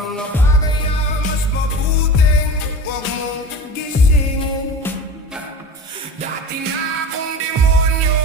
mga bagay na mas mabuting huwag mong gisingin. Dati na akong demonyo,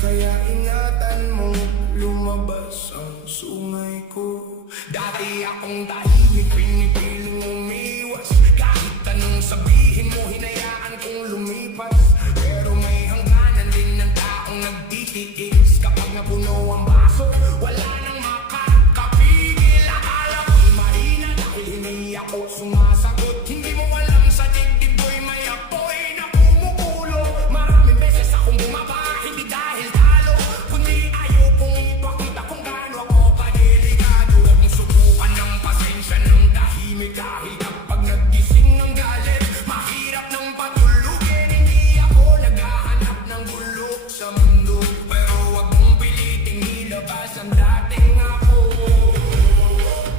kaya ingatan mong lumabas ang sungay ko. Dati akong tahimik, pinipiling umiwas, kahit anong sabihin mo, hinayaan kong lumipas. Pero may hangganan din ng taong nagtitiis. Kapag napuno ang baso, wala nang makakapigil. Akala ko'y mahina dahil hindi ako sumasagot. Hindi mo alam sa dibdib ko'y may apoy na kumukulo. Maraming beses akong bumaba, hindi dahil talo, kundi ayaw kong ipakita kung gaano ako kadelikado. Huwag mong subukan ng pasensya ng tahimik, dahil kapag naggising ng galit, mahirap ng patulugin. Hindi ako naghahanap ng gulo sa mundo, pero huwag mong piliting ilabas ang dating ako.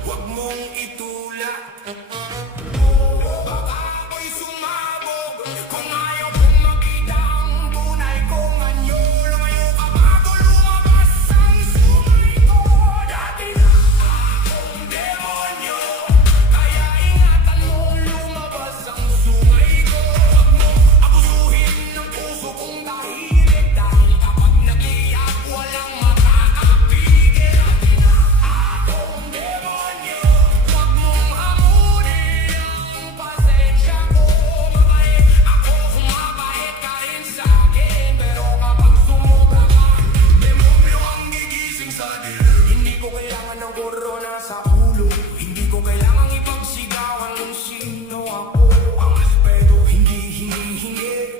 Huwag mong itulak, baka ako'y sumabog kung ayaw kong makita ang tunay kong anyo. Lumayo ka bago lumabas ang sungay ko. Dati na akong demonyo, kaya ingatan mo lumabas ang sungay ko. Huwag mong abusuhin ng puso kong tahimik, dahil kapag nag-iyak walang makakapigil. Dati na akong demonyo, huwag mong hamunin ang pasensya ko. Mabait ako, humabait ka rin sa'kin, pero kapag sumobra ka, demonyo ang gigising sa dilim. Hindi ko kailangan ng korona sa ulo, hindi ko kailangang ipagsigawan kung sino ako. Ang aspeto, hindi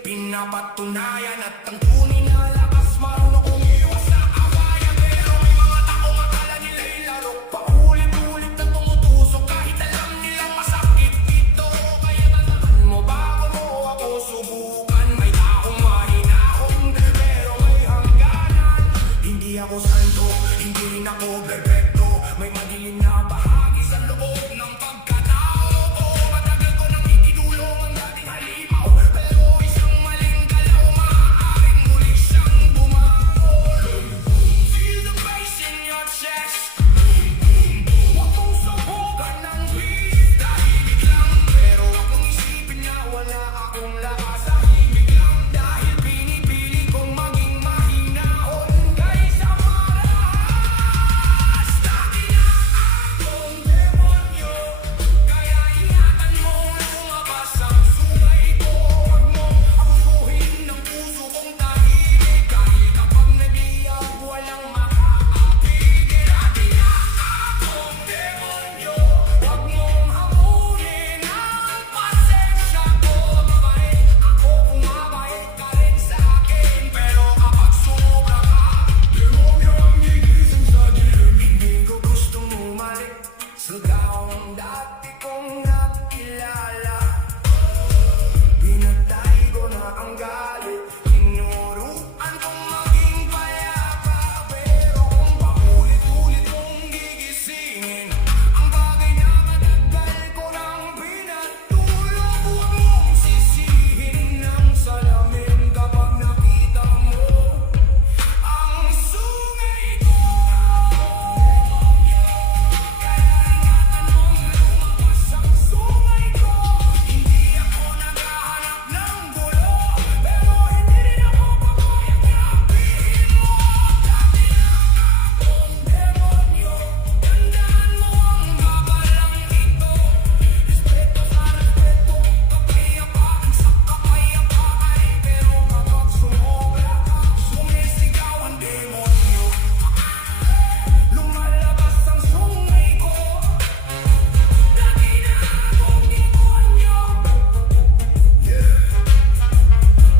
pinapatunayan, at ang tunay na lakas marunong umiwas sa awayan. Pero may mga taong akala nila'y laro, paulit-ulit na tumutusok kahit alam nilang masakit ito. Kaya tandaan mo bago mo ako subukan. May taong mahinahon, pero may hangganan. Hindi ako santo, hindi rin ako perfecto. May madilim na bahagi sa loob ng pagkatao ko. Matagal ko nang itinulong ang dating halimaw, pero isang maling galaw maaaring muli siyang bumangon. Feel the bass in your chest. Huwag mong subukan ng peace, tahimik lang, pero huwag mong isipin na wala akong lakas. Tahimik lang dahil pinipili kong maging mahinahon kaysa maras. Dati na akong demonyo, kaya ingatan mo lumabas ang sungay ko. Huwag mong abusuhin ng puso kong tahimik, dahil kapag nag-iyak walang makakapigil. Dati na akong demonyo, huwag mong hamunin ang pasensya ko. Mabait ako, umabait ka rin sa'kin, pero kapag sumobra ka, demonyo ang gigising sa dilim. Hindi ko gustong bumalik sa taong dati kong nakilala. Pinatay ko na ang galit, tinuruan kong maging payapa. Pero kung paulit-ulit mong gigisingin ang bagay na matagal ko nang pinatulog, huwag mong sisihin ng salamin kapag nakita mo ang sungay ko. Kaya ingatan mong lumabas ang sungay ko. Hindi ako naghahanap ng gulo, pero hindi rin ako papayag na apihin mo. Dati na akong demonyo, tandaan mo ang babalang ito. Respeto sa respeto, kapayapaan sa kapayapaan. Pero kapag sumobra ka, sumisigaw ang demonyo, lumalabas ang sungay ko. Dati na akong demonyo.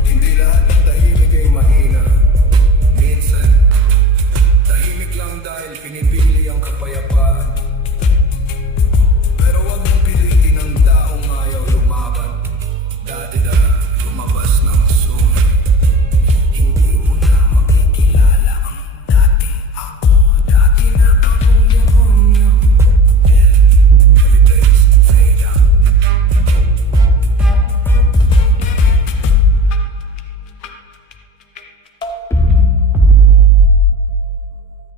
Hindi lahat ng tahimik ay mahina. Minsan, tahimik lang dahil pinipili ang kapayapaan.